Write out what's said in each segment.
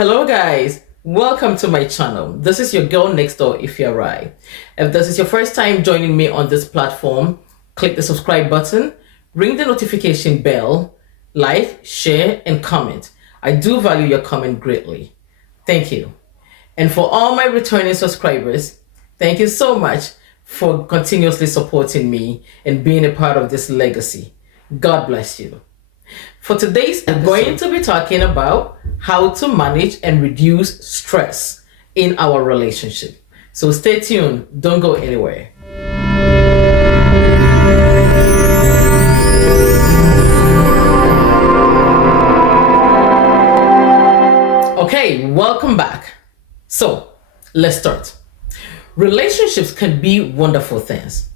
Hello guys, welcome to my channel. This is your girl next door, EmpowHERtowin. If this is your first time joining me on this platform, click the subscribe button, ring the notification bell, like, share, and comment. I do value your comment greatly. Thank you. And for all my returning subscribers, thank you so much for continuously supporting me and being a part of this legacy. God bless you. For today's episode, I'm going to be talking about how to manage and reduce stress in our relationship. So stay tuned, don't go anywhere. Okay, welcome back. So let's start. Relationships can be wonderful things.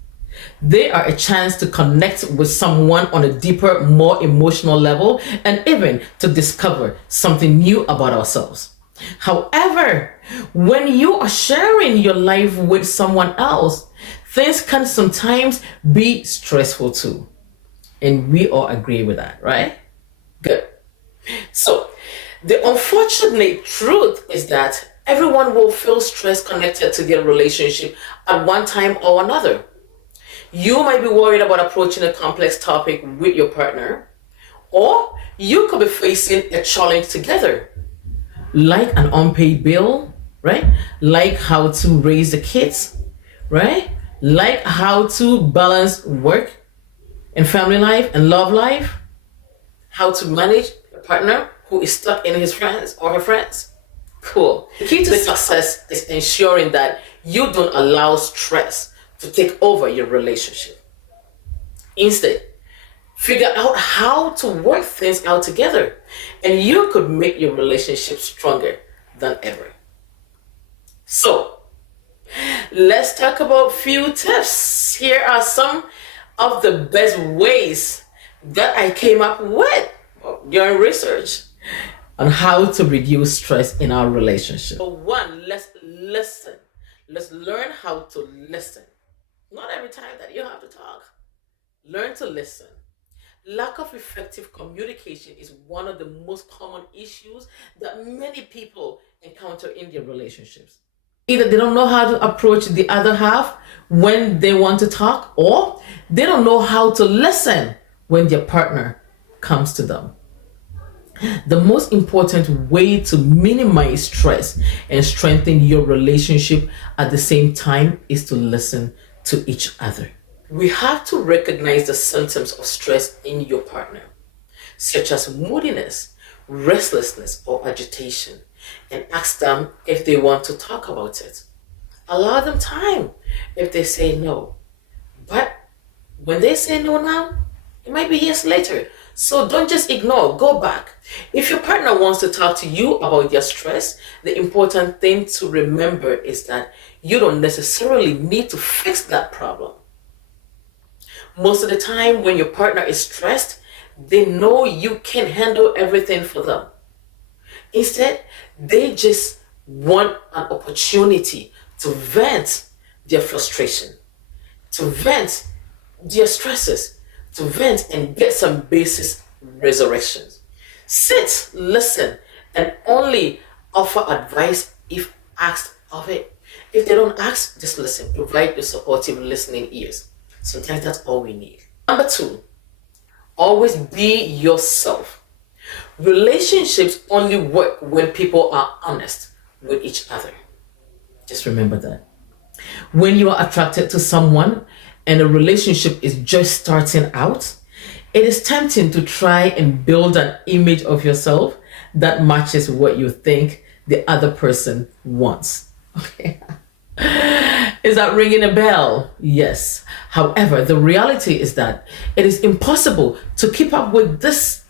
They are a chance to connect with someone on a deeper, more emotional level, and even to discover something new about ourselves. However, when you are sharing your life with someone else, things can sometimes be stressful too. And we all agree with that, right? Good. So, the unfortunate truth is that everyone will feel stress connected to their relationship at one time or another. You might be worried about approaching a complex topic with your partner, or you could be facing a challenge together, like an unpaid bill, right? Like how to raise the kids, right? Like how to balance work and family life and love life, how to manage a partner who is stuck in his friends or her friends. Cool. The key to success is ensuring that you don't allow stress to take over your relationship. Instead, figure out how to work things out together, and you could make your relationship stronger than ever. So, let's talk about a few tips. Here are some of the best ways that I came up with during research on how to reduce stress in our relationship. For one, let's listen. Let's learn how to listen. Not every time that you have to talk. Learn to listen. Lack of effective communication is one of the most common issues that many people encounter in their relationships. Either they don't know how to approach the other half when they want to talk, or they don't know how to listen when their partner comes to them. The most important way to minimize stress and strengthen your relationship at the same time is to listen to each other. We have to recognize the symptoms of stress in your partner, such as moodiness, restlessness, or agitation, and ask them if they want to talk about it. Allow them time if they say no. But when they say no now, it might be yes later. So don't just ignore, go back. If your partner wants to talk to you about their stress, the important thing to remember is that you don't necessarily need to fix that problem. Most of the time when your partner is stressed, they know you can handle everything for them. Instead, they just want an opportunity to vent their frustration, to vent their stresses, to vent and get some basic resurrections. Sit, listen, and only offer advice if asked of it. If they don't ask, just listen. Provide your supportive listening ears. Sometimes that's all we need. Number two, always be yourself. Relationships only work when people are honest with each other. Just remember that. When you are attracted to someone and a relationship is just starting out, it is tempting to try and build an image of yourself that matches what you think the other person wants. Okay. Is that ringing a bell? Yes. However, the reality is that it is impossible to keep up with this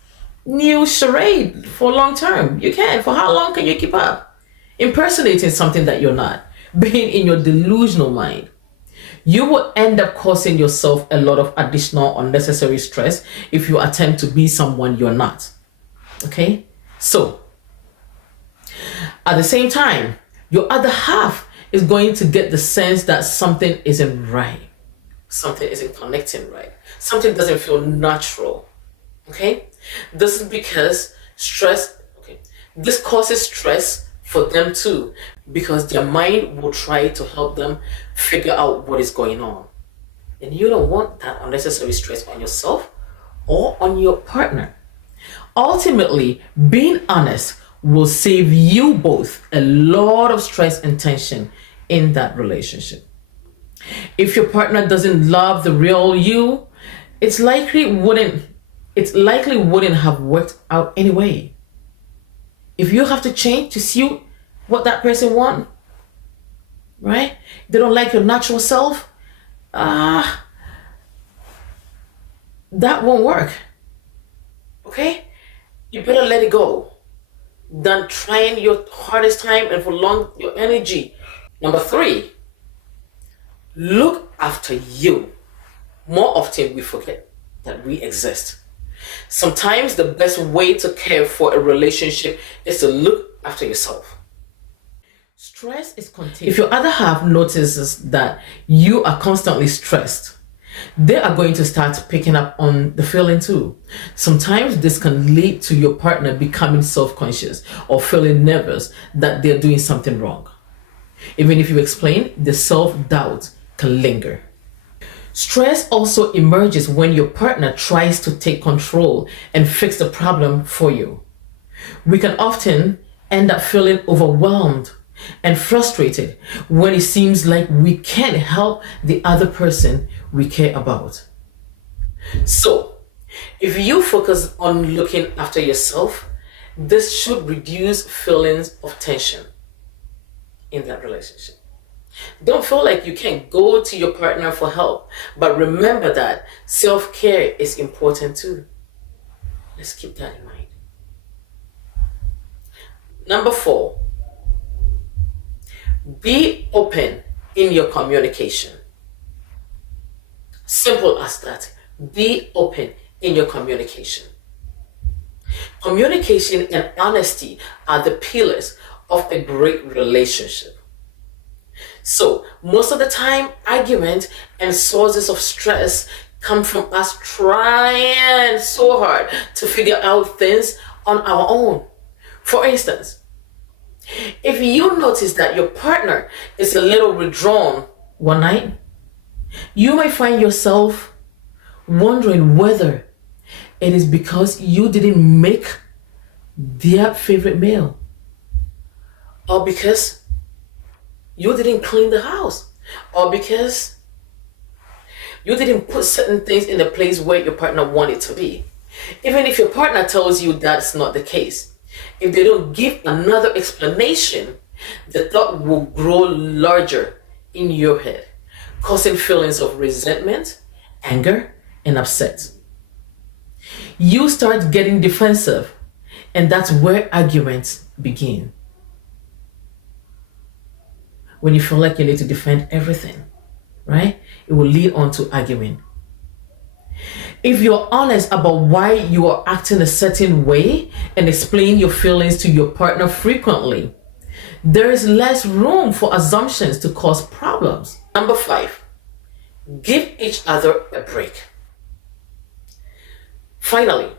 new charade for long term. You can't. For how long can you keep up? Impersonating something that you're not, being in your delusional mind. You will end up causing yourself a lot of additional unnecessary stress if you attempt to be someone you're not. Okay? So, at the same time, your other half is going to get the sense that something isn't right. Something isn't connecting right. Something doesn't feel natural. Okay? This is because stress This causes stress for them too, because their mind will try to help them figure out what is going on. And you don't want that unnecessary stress on yourself or on your partner. Ultimately, being honest will save you both a lot of stress and tension in that relationship. If your partner doesn't love the real you, it's likely wouldn't have worked out anyway. If you have to change to suit what that person wants, right? They don't like your natural self, that won't work. Okay? You better let it go than trying your hardest time and prolong your energy. Number 3, look after you. More often we forget that we exist. Sometimes the best way to care for a relationship is to look after yourself. Stress is contagious. If your other half notices that you are constantly stressed, they are going to start picking up on the feeling too. Sometimes this can lead to your partner becoming self-conscious or feeling nervous that they're doing something wrong. Even if you explain, the self-doubt can linger. Stress also emerges when your partner tries to take control and fix the problem for you. We can often end up feeling overwhelmed and frustrated when it seems like we can't help the other person we care about. So, if you focus on looking after yourself, this should reduce feelings of tension in that relationship. Don't feel like you can't go to your partner for help, but remember that self-care is important too. Let's keep that in mind. Number 4, be open in your communication. Simple as that. Be open in your communication. Communication and honesty are the pillars of a great relationship. So, most of the time, arguments and sources of stress come from us trying so hard to figure out things on our own. For instance, if you notice that your partner is a little withdrawn one night, you might find yourself wondering whether it is because you didn't make their favorite meal, or because you didn't clean the house, or because you didn't put certain things in the place where your partner wanted to be. Even if your partner tells you that's not the case, if they don't give another explanation, the thought will grow larger in your head, causing feelings of resentment, anger, and upset. You start getting defensive, and that's where arguments begin. When you feel like you need to defend everything, right? It will lead on to argument. If you're honest about why you are acting a certain way and explain your feelings to your partner frequently, there is less room for assumptions to cause problems. Number 5, give each other a break. Finally,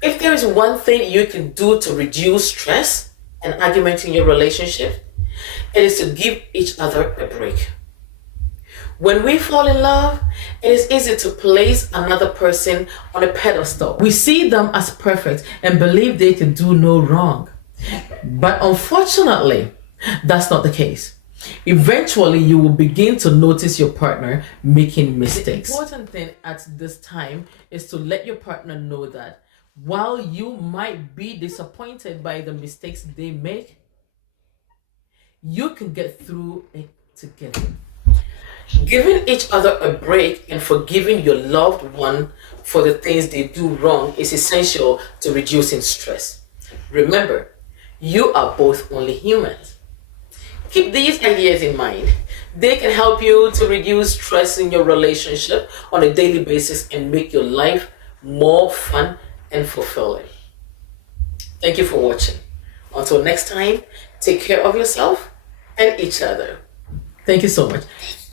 if there is one thing you can do to reduce stress and argument in your relationship, it is to give each other a break. When we fall in love, it is easy to place another person on a pedestal. We see them as perfect and believe they can do no wrong. But unfortunately, that's not the case. Eventually, you will begin to notice your partner making mistakes. The important thing at this time is to let your partner know that while you might be disappointed by the mistakes they make, you can get through it together. Giving each other a break and forgiving your loved one for the things they do wrong is essential to reducing stress. Remember, you are both only humans. Keep these ideas in mind. They can help you to reduce stress in your relationship on a daily basis and make your life more fun and fulfilling. Thank you for watching. Until next time, take care of yourself and each other. Thank you so much.